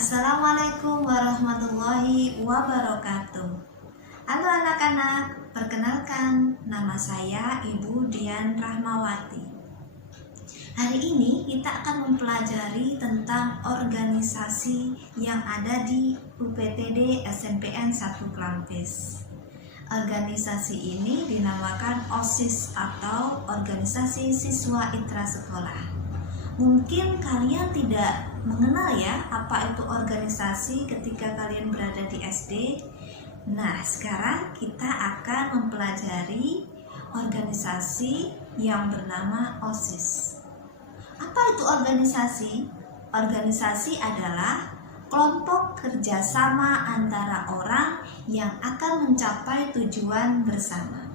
Assalamualaikum warahmatullahi wabarakatuh. Halo anak-anak, perkenalkan nama saya Ibu Dian Rahmawati. Hari ini kita akan mempelajari tentang organisasi yang ada di UPTD SMPN 1 Klampis. Organisasi ini dinamakan OSIS atau Organisasi Siswa Intrasekolah. Mungkin kalian tidak mengenal ya apa itu organisasi ketika kalian berada di SD. Nah, sekarang kita akan mempelajari organisasi yang bernama OSIS. Apa itu organisasi? Organisasi adalah kelompok kerjasama antara orang yang akan mencapai tujuan bersama.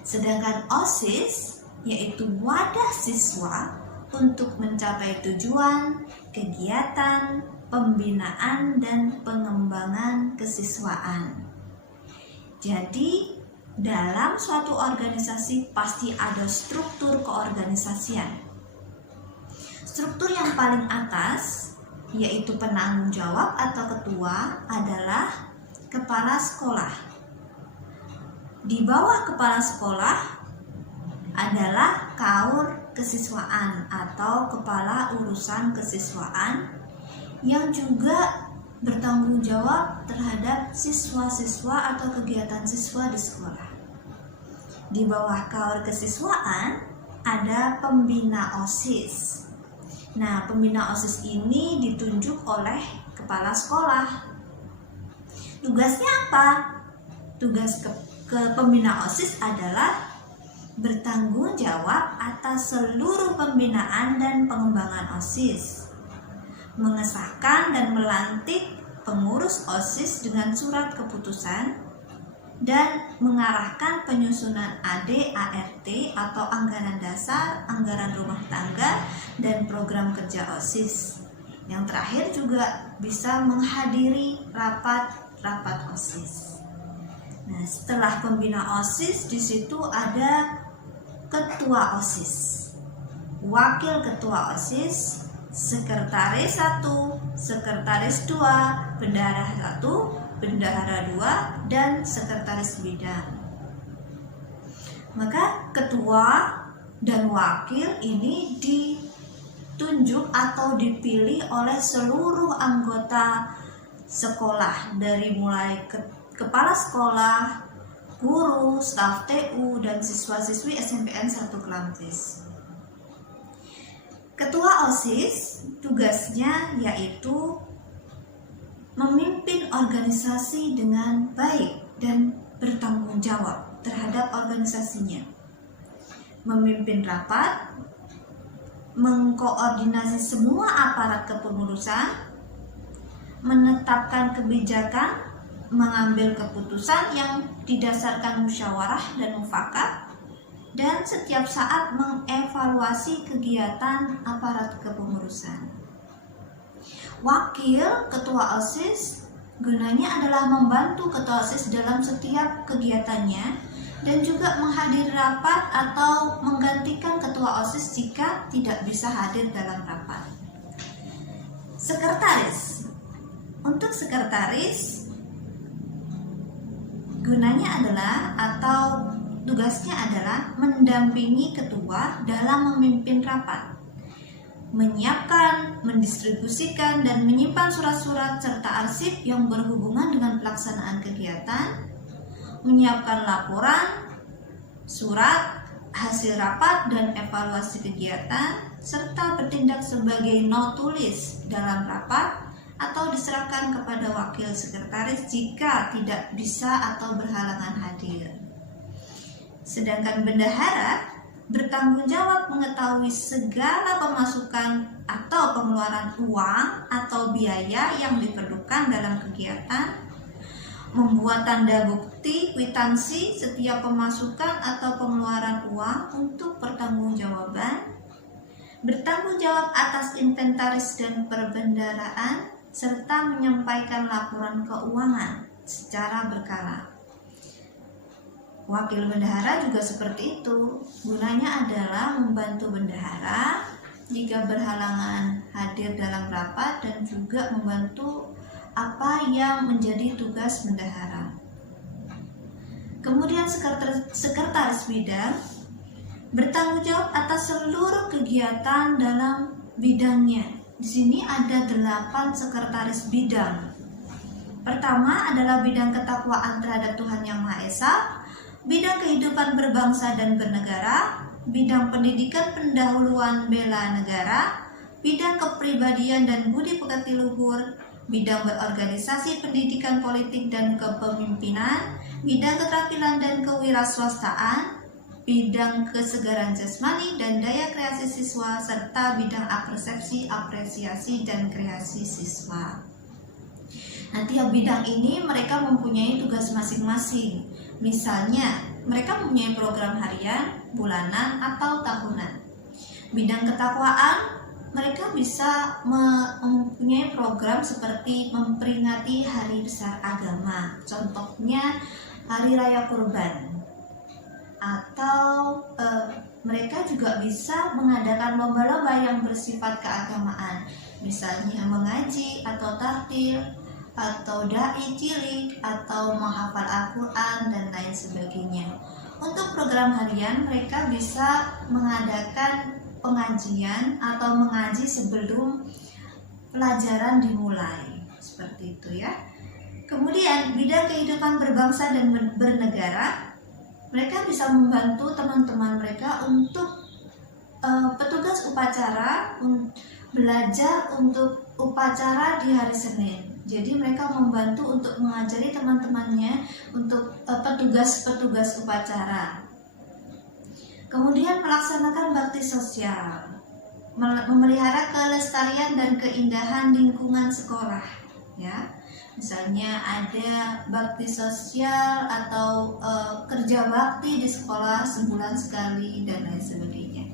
Sedangkan OSIS yaitu wadah siswa untuk mencapai tujuan, kegiatan, pembinaan, dan pengembangan kesiswaan. Jadi, dalam suatu organisasi pasti ada struktur keorganisasian. Struktur yang paling atas, yaitu penanggung jawab atau ketua, adalah kepala sekolah. Di bawah kepala sekolah adalah kaur kesiswaan atau kepala urusan kesiswaan yang juga bertanggung jawab terhadap siswa-siswa atau kegiatan siswa di sekolah. Di bawah kaur kesiswaan ada pembina OSIS. Nah, pembina OSIS ini ditunjuk oleh kepala sekolah. Tugasnya apa? Tugas pembina OSIS adalah bertanggung jawab atas seluruh pembinaan dan pengembangan OSIS, mengesahkan dan melantik pengurus OSIS dengan surat keputusan, dan mengarahkan penyusunan AD/ART atau anggaran dasar, anggaran rumah tangga, dan program kerja OSIS. Yang terakhir juga bisa menghadiri rapat-rapat OSIS. Nah, setelah pembina OSIS di situ ada ketua OSIS, wakil ketua OSIS, sekretaris 1, sekretaris 2, bendahara 1, bendahara 2, dan sekretaris bidang. Maka ketua dan wakil ini ditunjuk atau dipilih oleh seluruh anggota sekolah, dari mulai kepala sekolah, guru, staf TU, dan siswa-siswi SMPN 1 Klampis. Ketua OSIS tugasnya yaitu memimpin organisasi dengan baik dan bertanggung jawab terhadap organisasinya. Memimpin rapat, mengkoordinasi semua aparat kepengurusan, menetapkan kebijakan, mengambil keputusan yang didasarkan musyawarah dan mufakat, dan setiap saat mengevaluasi kegiatan aparat kepengurusan. Wakil ketua OSIS gunanya adalah membantu ketua OSIS dalam setiap kegiatannya dan juga menghadiri rapat atau menggantikan ketua OSIS jika tidak bisa hadir dalam rapat. Sekretaris. Untuk sekretaris gunanya adalah atau tugasnya adalah mendampingi ketua dalam memimpin rapat, menyiapkan, mendistribusikan, dan menyimpan surat-surat serta arsip yang berhubungan dengan pelaksanaan kegiatan, menyiapkan laporan, surat, hasil rapat, dan evaluasi kegiatan, serta bertindak sebagai notulis dalam rapat atau diserahkan kepada wakil sekretaris jika tidak bisa atau berhalangan hadir. Sedangkan bendahara bertanggung jawab mengetahui segala pemasukan atau pengeluaran uang atau biaya yang diperlukan dalam kegiatan, membuat tanda bukti kwitansi setiap pemasukan atau pengeluaran uang untuk pertanggungjawaban, bertanggung jawab atas inventaris dan perbendaharaan, serta menyampaikan laporan keuangan secara berkala. Wakil bendahara juga seperti itu, gunanya adalah membantu bendahara jika berhalangan hadir dalam rapat dan juga membantu apa yang menjadi tugas bendahara. Kemudian sekretaris bidang bertanggung jawab atas seluruh kegiatan dalam bidangnya. Di sini ada 8 sekretaris bidang. Pertama adalah bidang ketakwaan terhadap Tuhan Yang Maha Esa, bidang kehidupan berbangsa dan bernegara, bidang pendidikan pendahuluan bela negara, bidang kepribadian dan budi pekerti luhur, bidang berorganisasi pendidikan politik dan kepemimpinan, bidang keterampilan dan kewirausahaan, bidang kesegaran jasmani dan daya kreasi siswa, serta bidang apersepsi, apresiasi, dan kreasi siswa. Nanti bidang ini mereka mempunyai tugas masing-masing. Misalnya, mereka mempunyai program harian, bulanan, atau tahunan. Bidang ketakwaan, mereka bisa mempunyai program seperti memperingati hari besar agama. Contohnya, Hari Raya Kurban. Atau mereka juga bisa mengadakan lomba-lomba yang bersifat keagamaan. Misalnya mengaji atau tartil, atau dai cilik, atau menghafal Al-Quran, dan lain sebagainya. Untuk program harian, mereka bisa mengadakan pengajian atau mengaji sebelum pelajaran dimulai, seperti itu ya. Kemudian bidang kehidupan berbangsa dan bernegara, mereka bisa membantu teman-teman mereka untuk petugas upacara belajar untuk upacara di hari Senin. Jadi mereka membantu untuk mengajari teman-temannya untuk petugas-petugas upacara. Kemudian melaksanakan bakti sosial, memelihara kelestarian dan keindahan lingkungan sekolah, ya. Misalnya ada bakti sosial atau kerja bakti di sekolah sebulan sekali dan lain sebagainya.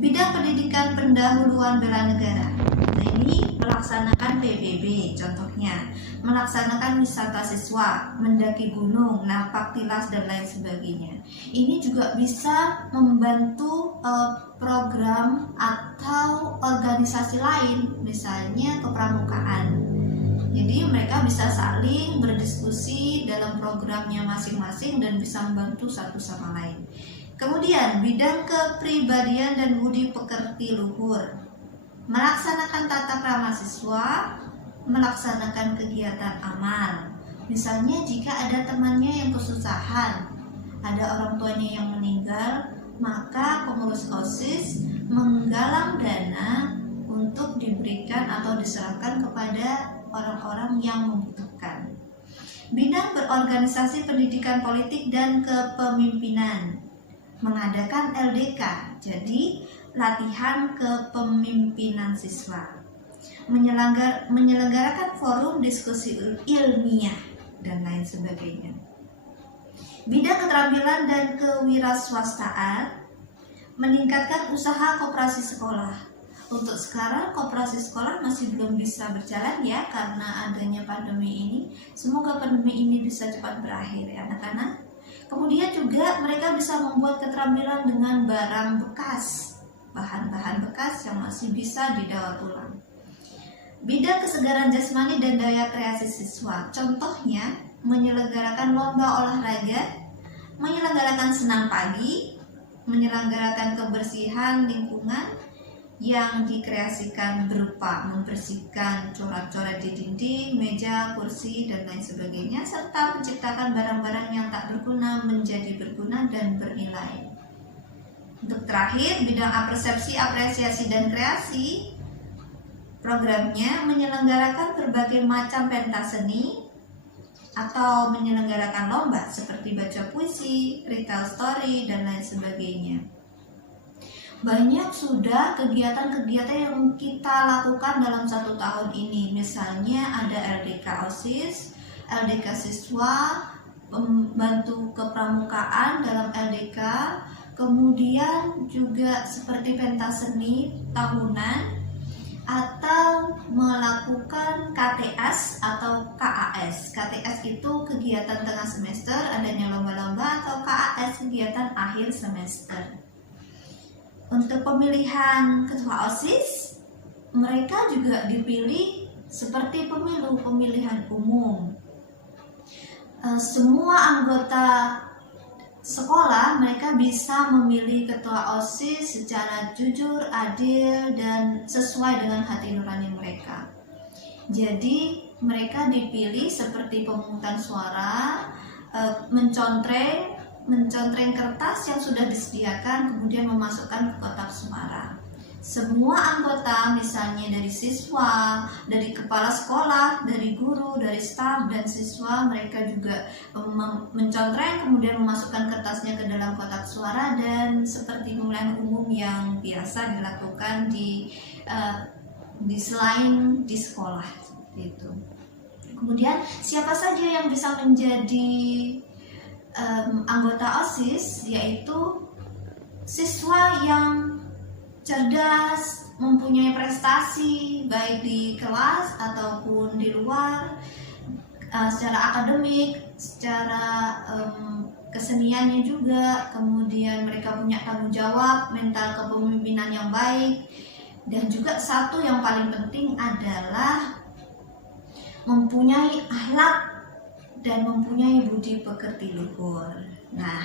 Bidang pendidikan pendahuluan bela negara. Nah, ini melaksanakan PBB, contohnya melaksanakan wisata siswa, mendaki gunung, napak tilas, dan lain sebagainya. Ini juga bisa membantu program atau organisasi lain, misalnya kepramukaan. Jadi mereka bisa saling berdiskusi dalam programnya masing-masing dan bisa membantu satu sama lain. Kemudian bidang kepribadian dan budi pekerti luhur, melaksanakan tata krama siswa, melaksanakan kegiatan amal. Misalnya jika ada temannya yang kesusahan, ada orang tuanya yang meninggal, maka pengurus OSIS menggalang dana untuk diberikan atau diserahkan kepada orang-orang yang membutuhkan. Bidang berorganisasi pendidikan politik dan kepemimpinan, mengadakan LDK, jadi latihan kepemimpinan siswa, menyelenggarakan forum diskusi ilmiah, dan lain sebagainya. Bidang keterampilan dan kewirausahaan, meningkatkan usaha koperasi sekolah. Untuk sekarang koperasi sekolah masih belum bisa berjalan ya, karena adanya pandemi ini. Semoga pandemi ini bisa cepat berakhir ya anak-anak. Kemudian juga mereka bisa membuat keterampilan dengan barang bekas, bahan-bahan bekas yang masih bisa didaur ulang. Bidang kesegaran jasmani dan daya kreasi siswa, contohnya menyelenggarakan lomba olahraga, menyelenggarakan senam pagi, menyelenggarakan kebersihan lingkungan yang dikreasikan berupa membersihkan coret-coret di dinding, meja, kursi, dan lain sebagainya, serta menciptakan barang-barang yang tak berguna menjadi berguna dan bernilai. Untuk terakhir, bidang apersepsi, apresiasi, dan kreasi, programnya menyelenggarakan berbagai macam pentas seni atau menyelenggarakan lomba seperti baca puisi, retell story, dan lain sebagainya. Banyak sudah kegiatan-kegiatan yang kita lakukan dalam 1 tahun ini. Misalnya ada LDK OSIS, LDK siswa, pembantu kepramukaan dalam LDK, kemudian juga seperti pentas seni tahunan, atau melakukan KTS atau KAS. KTS itu kegiatan tengah semester, adanya lomba-lomba, atau KAS kegiatan akhir semester. Untuk pemilihan ketua OSIS, mereka juga dipilih seperti pemilihan umum. Semua anggota sekolah mereka bisa memilih ketua OSIS secara jujur, adil, dan sesuai dengan hati nurani mereka. Jadi mereka dipilih seperti pemungutan suara, mencontreng kertas yang sudah disediakan, kemudian memasukkan ke kotak suara. Semua anggota, misalnya dari siswa, dari kepala sekolah, dari guru, dari staf dan siswa, mereka juga mencontreng kemudian memasukkan kertasnya ke dalam kotak suara, dan seperti pemilihan umum yang biasa dilakukan di selain di sekolah itu. Kemudian siapa saja yang bisa menjadi anggota OSIS, yaitu siswa yang cerdas, mempunyai prestasi baik di kelas ataupun di luar, secara akademik, secara keseniannya juga, kemudian mereka punya tanggung jawab, mental kepemimpinan yang baik, dan juga satu yang paling penting adalah mempunyai akhlak dan mempunyai budi pekerti luhur. Nah,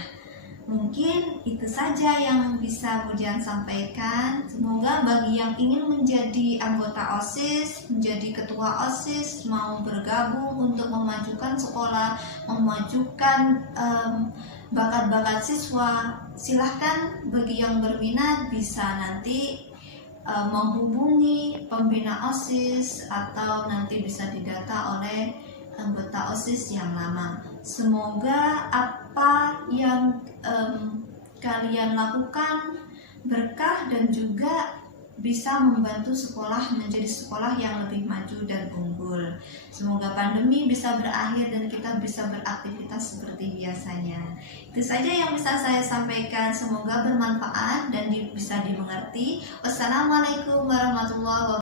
mungkin itu saja yang bisa Mujian sampaikan. Semoga bagi yang ingin menjadi anggota OSIS, menjadi ketua OSIS, mau bergabung untuk memajukan sekolah, memajukan bakat-bakat siswa, silahkan bagi yang berminat bisa nanti menghubungi pembina OSIS atau nanti bisa didata oleh anggota OSIS yang lama. Semoga apa yang kalian lakukan berkah dan juga bisa membantu sekolah menjadi sekolah yang lebih maju dan unggul. Semoga pandemi bisa berakhir dan kita bisa beraktivitas seperti biasanya. Itu saja yang bisa saya sampaikan. Semoga bermanfaat dan bisa dimengerti. Wassalamualaikum warahmatullahi wabarakatuh.